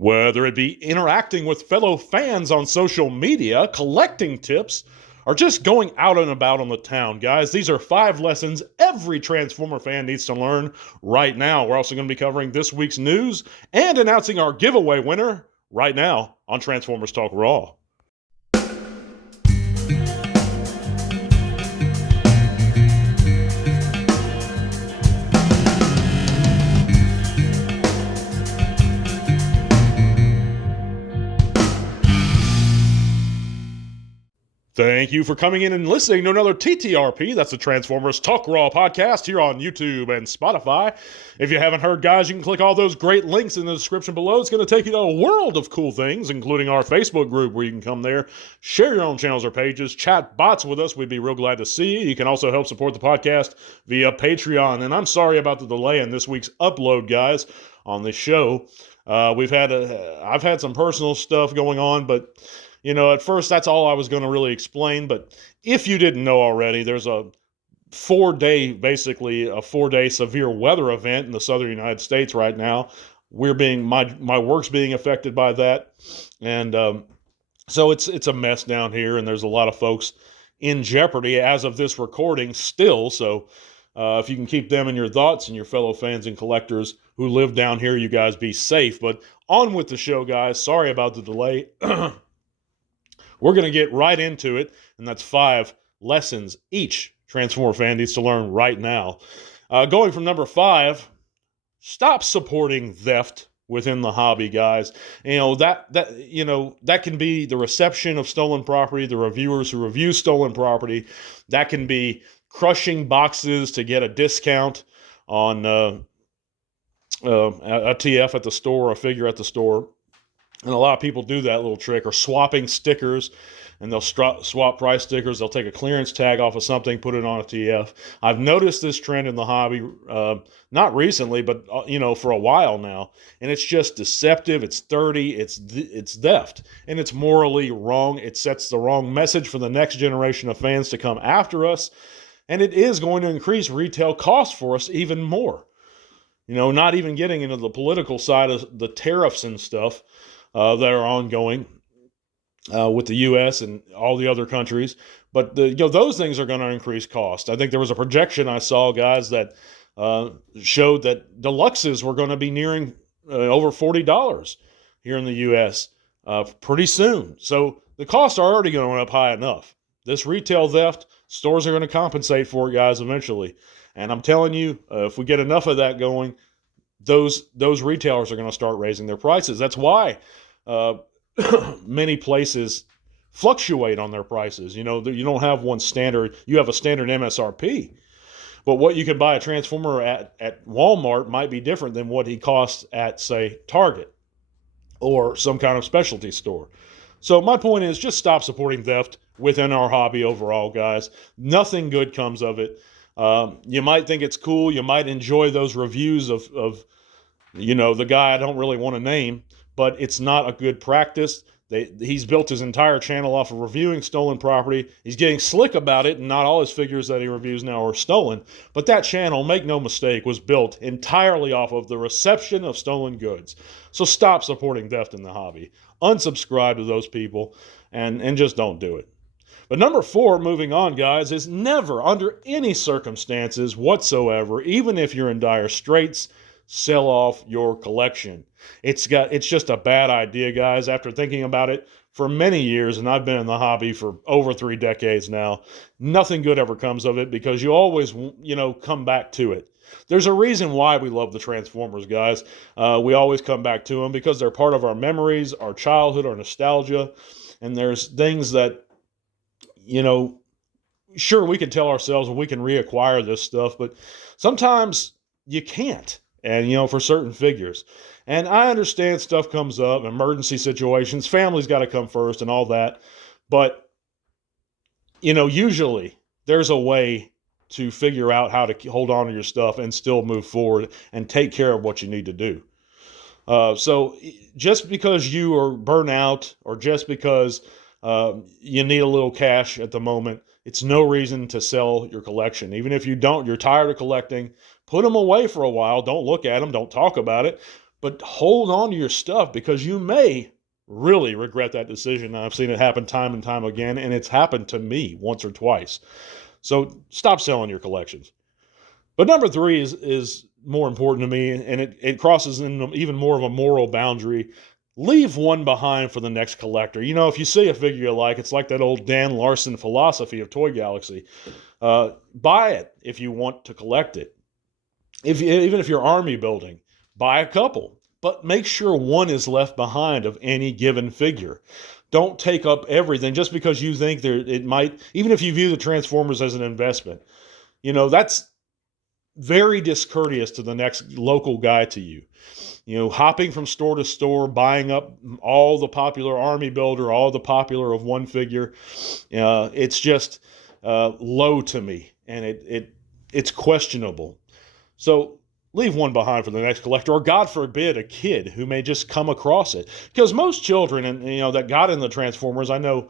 Whether it be interacting with fellow fans on social media, collecting tips, or just going out and about on the town, guys, these are 5 lessons every Transformer fan needs to learn right now. We're also going to be covering this week's news and announcing our giveaway winner right now on Transformers Talk Raw. Thank you for coming in and listening to another TTRP. That's the Transformers Talk Raw podcast here on YouTube and Spotify. If you haven't heard, guys, you can click all those great links in the description below. It's going to take you to a world of cool things, including our Facebook group where you can come there, share your own channels or pages, chat bots with us. We'd be real glad to see you. You can also help support the podcast via Patreon. And I'm sorry about the delay in this week's upload, guys, on this show. I've had some personal stuff going on, but you know, at first, that's all I was going to really explain. But if you didn't know already, there's a 4-day severe weather event in the southern United States right now. My work's being affected by that. And so it's a mess down here. And there's a lot of folks in jeopardy as of this recording still. So if you can keep them in your thoughts and your fellow fans and collectors who live down here, you guys be safe. But on with the show, guys. Sorry about the delay. We're going to get right into it, and that's 5 lessons each Transformer fan needs to learn right now. Going from number 5, stop supporting theft within the hobby, guys. You know, that can be the reception of stolen property, the reviewers who review stolen property. That can be crushing boxes to get a discount on a TF at the store, a figure at the store. And a lot of people do that little trick, or swapping stickers, and they'll swap price stickers. They'll take a clearance tag off of something, put it on a TF. I've noticed this trend in the hobby, not recently, but for a while now. And it's just deceptive. It's dirty. It's theft, and it's morally wrong. It sets the wrong message for the next generation of fans to come after us, and it is going to increase retail costs for us even more. You know, not even getting into the political side of the tariffs and stuff that are ongoing with the U.S. and all the other countries. But those things are going to increase cost. I think there was a projection I saw, guys, that showed that deluxes were going to be nearing over $40 here in the U.S. Pretty soon. So the costs are already going up high enough. This retail theft, stores are going to compensate for it, guys, eventually. And I'm telling you, if we get enough of that going, those retailers are going to start raising their prices. That's why many places fluctuate on their prices. You know, you don't have one standard. You have a standard MSRP. But what you can buy a Transformer at Walmart might be different than what he costs at, say, Target or some kind of specialty store. So my point is, just stop supporting theft within our hobby overall, guys. Nothing good comes of it. You might think it's cool. You might enjoy those reviews of the guy I don't really want to name, but it's not a good practice. He's built his entire channel off of reviewing stolen property. He's getting slick about it, and not all his figures that he reviews now are stolen. But that channel, make no mistake, was built entirely off of the reception of stolen goods. So stop supporting theft in the hobby. Unsubscribe to those people, and just don't do it. But number 4, moving on, guys, is never, under any circumstances whatsoever, even if you're in dire straits, sell off your collection. It's just a bad idea, guys. After thinking about it for many years, and I've been in the hobby for over 3 decades now, nothing good ever comes of it because you always, come back to it. There's a reason why we love the Transformers, guys. We always come back to them because they're part of our memories, our childhood, our nostalgia, and there's things that, sure, we can tell ourselves we can reacquire this stuff, but sometimes you can't. And, for certain figures. And I understand stuff comes up, emergency situations, family's got to come first and all that. But, usually there's a way to figure out how to hold on to your stuff and still move forward and take care of what you need to do. So just because you are burnt out or just because you need a little cash at the moment, it's no reason to sell your collection. Even if you're tired of collecting, put them away for a while. Don't look at them. Don't talk about it. but hold on to your stuff because you may really regret that decision. I've seen it happen time and time again, and it's happened to me once or twice. So stop selling your collections. But number 3 is more important to me, and it crosses in even more of a moral boundary. Leave one behind for the next collector. You know, if you see a figure you like, it's like that old Dan Larson philosophy of Toy Galaxy. Buy it if you want to collect it. Even if you're army building, buy a couple. But make sure one is left behind of any given figure. Don't take up everything just because you think it might, even if you view the Transformers as an investment. You know, that's very discourteous to the next local guy to you. You know, hopping from store to store, buying up all the popular army builder, all the popular of one figure, it's just low to me, and it's questionable. So leave one behind for the next collector, or God forbid, a kid who may just come across it. Because most children, and that got in the Transformers, I know,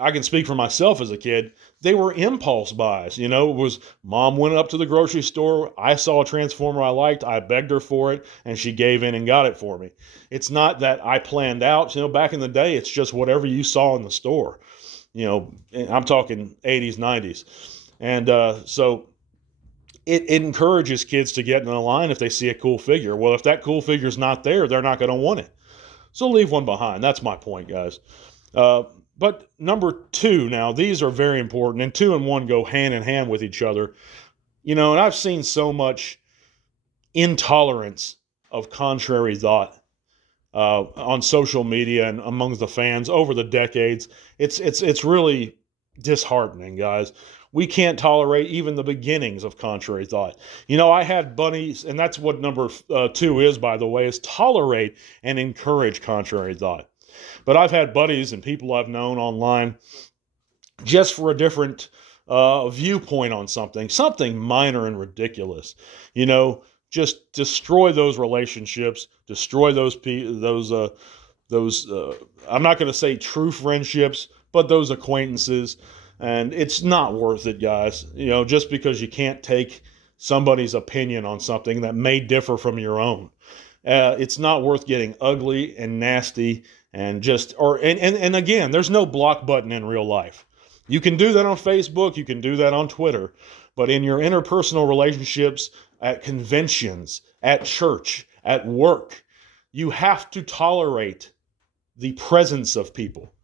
I can speak for myself as a kid, they were impulse buys. It was mom went up to the grocery store, I saw a Transformer I liked, I begged her for it, and she gave in and got it for me. It's not that I planned out. Back in the day, it's just whatever you saw in the store. I'm talking 80s, 90s. And so it encourages kids to get in the line if they see a cool figure. Well, if that cool figure's not there, they're not going to want it. So leave one behind. That's my point, guys. But number 2, now, these are very important, and 2 and 1 go hand in hand with each other. And I've seen so much intolerance of contrary thought on social media and among the fans over the decades. It's really disheartening, guys. We can't tolerate even the beginnings of contrary thought. I had buddies, and that's what number 2 is, by the way, is tolerate and encourage contrary thought. But I've had buddies and people I've known online just for a different viewpoint on something minor and ridiculous. Just destroy those relationships, destroy those I'm not going to say true friendships, but those acquaintances. And it's not worth it, guys. Just because you can't take somebody's opinion on something that may differ from your own. It's not worth getting ugly and nasty and and again, there's no block button in real life. You can do that on Facebook, you can do that on Twitter, but in your interpersonal relationships, at conventions, at church, at work, you have to tolerate the presence of people.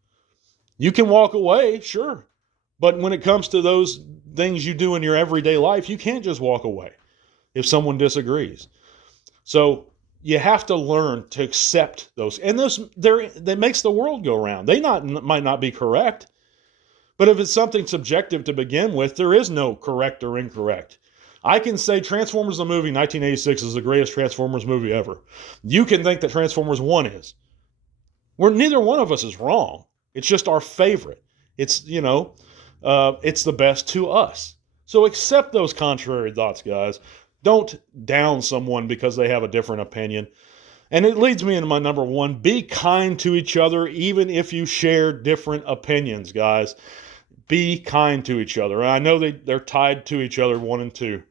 You can walk away, sure. But when it comes to those things you do in your everyday life, you can't just walk away if someone disagrees. So you have to learn to accept those. And that makes the world go round. They might not be correct. But if it's something subjective to begin with, there is no correct or incorrect. I can say Transformers the movie 1986 is the greatest Transformers movie ever. You can think that Transformers 1 is. Neither one of us is wrong. It's just our favorite. It's the best to us. So accept those contrary thoughts, guys. Don't down someone because they have a different opinion. And it leads me into my number 1. Be kind to each other, even if you share different opinions, guys. Be kind to each other. And I know they're tied to each other, 1 and 2.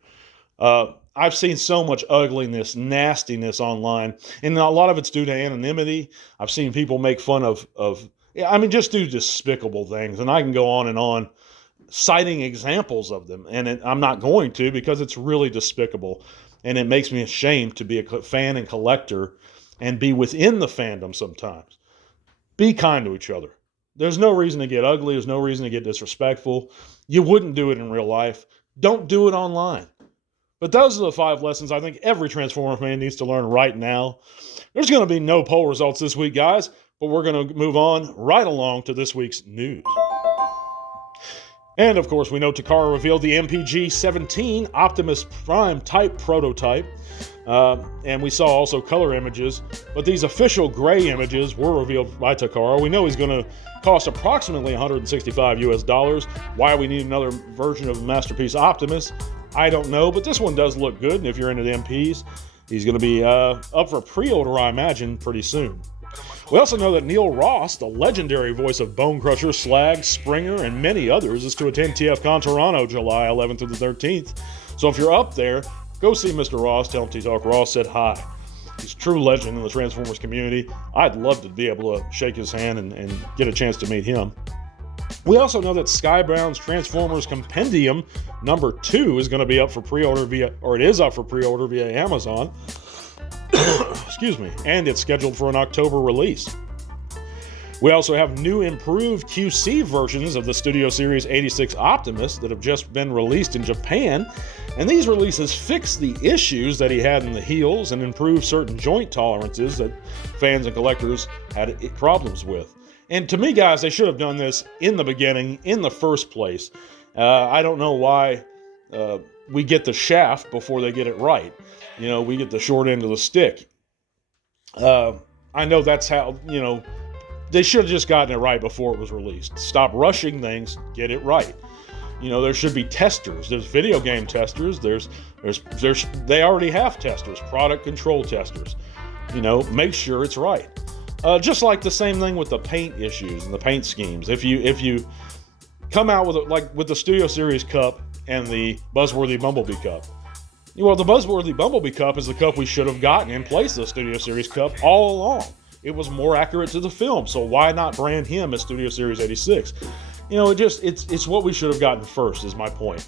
I've seen so much ugliness, nastiness online. And a lot of it's due to anonymity. I've seen people make fun of just do despicable things. And I can go on and on citing examples of them. And I'm not going to because it's really despicable. And it makes me ashamed to be a fan and collector and be within the fandom sometimes. Be kind to each other. There's no reason to get ugly. There's no reason to get disrespectful. You wouldn't do it in real life. Don't do it online. But those are the 5 lessons I think every Transformer fan needs to learn right now. There's going to be no poll results this week, guys, but we're going to move on right along to this week's news. And, of course, we know Takara revealed the MPG-17 Optimus Prime type prototype. And we saw also color images. But these official gray images were revealed by Takara. We know he's going to cost approximately $165 US. Why we need another version of Masterpiece Optimus, I don't know. But this one does look good. And if you're into the MPs, he's going to be up for pre-order, I imagine, pretty soon. We also know that Neil Ross, the legendary voice of Bone Crusher, Slag, Springer, and many others, is to attend TFCon Toronto July 11th through the 13th. So if you're up there, go see Mr. Ross, tell him T-Talk Ross said hi. He's a true legend in the Transformers community. I'd love to be able to shake his hand and get a chance to meet him. We also know that Sky Brown's Transformers Compendium number 2 is going to be up for pre-order via Amazon. Excuse me. And it's scheduled for an October release. We also have new improved QC versions of the Studio Series 86 Optimus that have just been released in Japan, and these releases fix the issues that he had in the heels and improve certain joint tolerances that fans and collectors had problems with. And to me, guys, they should have done this in the beginning, in the first place. I don't know why we get the shaft before they get it right. We get the short end of the stick. I know that's how, they should have just gotten it right before it was released. Stop rushing things, get it right. There should be testers. There's video game testers. They already have testers, product control testers. Make sure it's right. Just like the same thing with the paint issues and the paint schemes. If you come out with the Studio Series Cup and the Buzzworthy Bumblebee Cup. Well, the Buzzworthy Bumblebee Cup is the cup we should have gotten in place of the Studio Series Cup all along. It was more accurate to the film, so why not brand him as Studio Series 86? It's what we should have gotten first, is my point.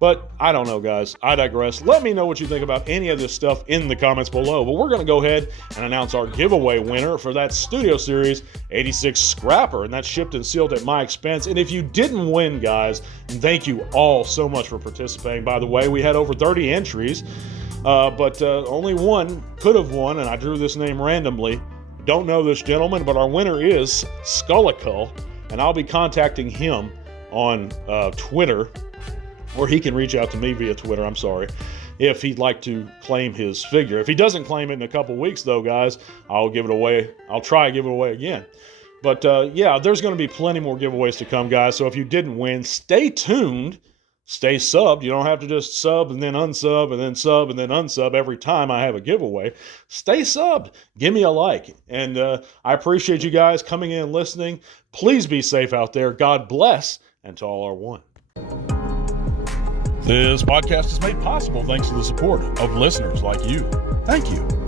But I don't know, guys. I digress. Let me know what you think about any of this stuff in the comments below. But we're going to go ahead and announce our giveaway winner for that Studio Series 86 Scrapper, and that's shipped and sealed at my expense. And if you didn't win, guys, and thank you all so much for participating. By the way, we had over 30 entries, but only one could have won, and I drew this name randomly. Don't know this gentleman, but our winner is Skullicull, and I'll be contacting him on Twitter, or he can reach out to me via Twitter, I'm sorry, if he'd like to claim his figure. If he doesn't claim it in a couple weeks, though, guys, I'll give it away. I'll try to give it away again. But, yeah, there's going to be plenty more giveaways to come, guys, so if you didn't win, stay tuned. Stay subbed. You don't have to just sub and then unsub and then sub and then unsub every time I have a giveaway. Stay subbed. Give me a like. And I appreciate you guys coming in and listening. Please be safe out there. God bless, and to all are one. This podcast is made possible thanks to the support of listeners like you. Thank you.